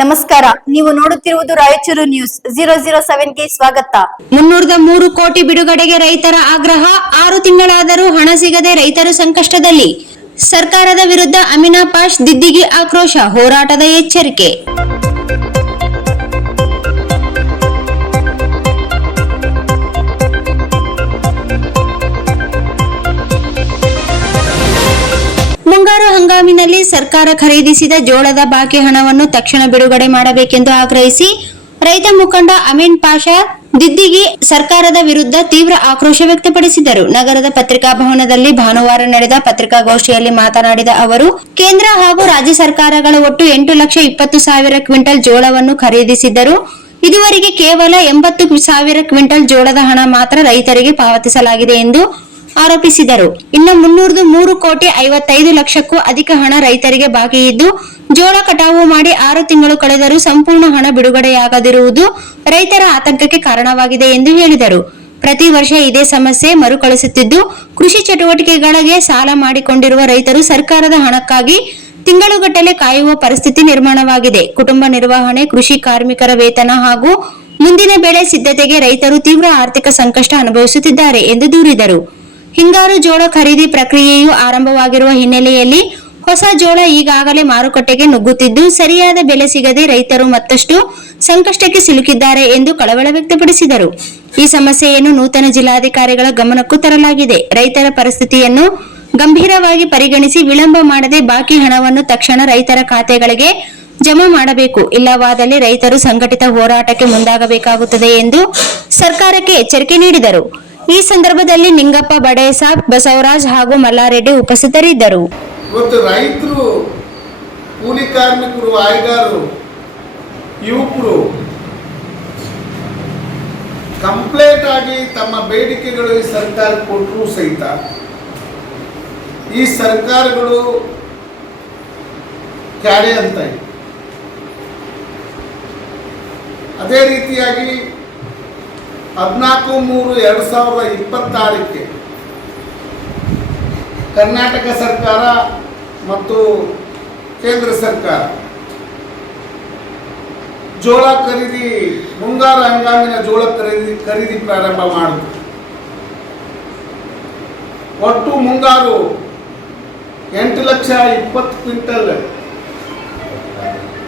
ನಮಸ್ಕಾರ, ನೀವು ನೋಡುತ್ತಿರುವುದು ರಾಯಚೂರು ನ್ಯೂಸ್ 007ಗೆ ಸ್ವಾಗತ. 303 ಕೋಟಿ ಬಿಡುಗಡೆಗೆ ರೈತರ ಆಗ್ರಹ. 6 ತಿಂಗಳಾದರೂ ಹಣ ಸಿಗದೆ ರೈತರು ಸಂಕಷ್ಟದಲ್ಲಿ. ಸರ್ಕಾರದ ವಿರುದ್ಧ ಅಮಿನಾ ಪಾಷ್ ದಿದ್ದಿಗಿ ಆಕ್ರೋಶ. ಹೋರಾಟದ ಎಚ್ಚರಿಕೆ. ಮುಂಗಾರು ಹಂಗಾಮಿನಲ್ಲಿ ಸರ್ಕಾರ ಖರೀದಿಸಿದ ಜೋಳದ ಬಾಕಿ ಹಣವನ್ನು ತಕ್ಷಣ ಬಿಡುಗಡೆ ಮಾಡಬೇಕೆಂದು ಆಗ್ರಹಿಸಿ ರೈತ ಮುಖಂಡ ಅಮೀನ್ ಪಾಷಾ ದಿದ್ದಿಗಿ ಸರ್ಕಾರದ ವಿರುದ್ಧ ತೀವ್ರ ಆಕ್ರೋಶ ವ್ಯಕ್ತಪಡಿಸಿದರು. ನಗರದ ಪತ್ರಿಕಾ ಭವನದಲ್ಲಿ ಭಾನುವಾರ ನಡೆದ ಪತ್ರಿಕಾಗೋಷ್ಠಿಯಲ್ಲಿ ಮಾತನಾಡಿದ ಅವರು, ಕೇಂದ್ರ ಹಾಗೂ ರಾಜ್ಯ ಸರ್ಕಾರಗಳು ಒಟ್ಟು 8,20,000 ಕ್ವಿಂಟಲ್ ಜೋಳವನ್ನು ಖರೀದಿಸಿದ್ದರು. ಇದುವರೆಗೆ ಕೇವಲ 80,000 ಕ್ವಿಂಟಲ್ ಜೋಳದ ಹಣ ಮಾತ್ರ ರೈತರಿಗೆ ಪಾವತಿಸಲಾಗಿದೆ ಎಂದು ಆರೋಪಿಸಿದರು. ಇನ್ನು 303 ಕೋಟಿ 55 ಲಕ್ಷಕ್ಕೂ ಅಧಿಕ ಹಣ ರೈತರಿಗೆ ಬಾಕಿ ಇದ್ದು, ಜೋಳ ಕಟಾವು ಮಾಡಿ 6 ತಿಂಗಳು ಕಳೆದರೂ ಸಂಪೂರ್ಣ ಹಣ ಬಿಡುಗಡೆಯಾಗದಿರುವುದು ರೈತರ ಆತಂಕಕ್ಕೆ ಕಾರಣವಾಗಿದೆ ಎಂದು ಹೇಳಿದರು. ಪ್ರತಿ ವರ್ಷ ಇದೇ ಸಮಸ್ಯೆ ಮರುಕಳಿಸುತ್ತಿದ್ದು, ಕೃಷಿ ಚಟುವಟಿಕೆಗಳಿಗೆ ಸಾಲ ಮಾಡಿಕೊಂಡಿರುವ ರೈತರು ಸರ್ಕಾರದ ಹಣಕ್ಕಾಗಿ ತಿಂಗಳುಗಟ್ಟಲೆ ಕಾಯುವ ಪರಿಸ್ಥಿತಿ ನಿರ್ಮಾಣವಾಗಿದೆ. ಕುಟುಂಬ ನಿರ್ವಹಣೆ, ಕೃಷಿ ಕಾರ್ಮಿಕರ ವೇತನ ಹಾಗೂ ಮುಂದಿನ ಬೆಳೆ ಸಿದ್ಧತೆಗೆ ರೈತರು ತೀವ್ರ ಆರ್ಥಿಕ ಸಂಕಷ್ಟ ಅನುಭವಿಸುತ್ತಿದ್ದಾರೆ ಎಂದು ದೂರಿದರು. ಹಿಂಗಾರು ಜೋಳ ಖರೀದಿ ಪ್ರಕ್ರಿಯೆಯು ಆರಂಭವಾಗಿರುವ ಹಿನ್ನೆಲೆಯಲ್ಲಿ ಹೊಸ ಜೋಳ ಈಗಾಗಲೇ ಮಾರುಕಟ್ಟೆಗೆ ನುಗ್ಗುತ್ತಿದ್ದು, ಸರಿಯಾದ ಬೆಲೆ ಸಿಗದೆ ರೈತರು ಮತ್ತಷ್ಟು ಸಂಕಷ್ಟಕ್ಕೆ ಸಿಲುಕಿದ್ದಾರೆ ಎಂದು ಕಳವಳ ವ್ಯಕ್ತಪಡಿಸಿದರು. ಈ ಸಮಸ್ಯೆಯನ್ನು ನೂತನ ಜಿಲ್ಲಾಧಿಕಾರಿಗಳ ಗಮನಕ್ಕೂ ತರಲಾಗಿದೆ. ರೈತರ ಪರಿಸ್ಥಿತಿಯನ್ನು ಗಂಭೀರವಾಗಿ ಪರಿಗಣಿಸಿ ವಿಳಂಬ ಮಾಡದೆ ಬಾಕಿ ಹಣವನ್ನು ತಕ್ಷಣ ರೈತರ ಖಾತೆಗಳಿಗೆ ಜಮಾ ಮಾಡಬೇಕು. ಇಲ್ಲವಾದಲ್ಲಿ ರೈತರು ಸಂಘಟಿತ ಹೋರಾಟಕ್ಕೆ ಮುಂದಾಗಬೇಕಾಗುತ್ತದೆ ಎಂದು ಸರ್ಕಾರಕ್ಕೆ ಎಚ್ಚರಿಕೆ ನೀಡಿದರು. ಈ ಸಂದರ್ಭದಲ್ಲಿ ನಿಂಗಪ್ಪ ಬಡೇಸಾಬ್, ಬಸವರಾಜ್ ಹಾಗೂ ಮಲ್ಲಾರೆಡ್ಡಿ ಉಪಸ್ಥಿತರಿದ್ದರು. ಇವತ್ತು ರೈತರು, ಕೂಲಿ ಕಾರ್ಮಿಕರು, ಆಯ್ಗಾರರು, ಯುವಕರು ಕಂಪ್ಲೇಂಟ್ ಆಗಿ ತಮ್ಮ ಬೇಡಿಕೆಗಳು ಈ ಸರ್ಕಾರ ಕೊಟ್ಟರೂ ಸಹಿತ ಈ ಸರ್ಕಾರಗಳು ಕ್ಯಾಡೆ ಅಂತ ಇದೆ. ಅದೇ ರೀತಿಯಾಗಿ 14/3/2026 ಕರ್ನಾಟಕ ಸರ್ಕಾರ ಮತ್ತು ಕೇಂದ್ರ ಸರ್ಕಾರ ಜೋಳ ಖರೀದಿ, ಮುಂಗಾರು ಹಂಗಾಮಿನ ಜೋಳ ಖರೀದಿ ಪ್ರಾರಂಭ ಮಾಡಿತು. ಒಟ್ಟು ಮುಂಗಾರು 8,20,000 ಕ್ವಿಂಟಲ್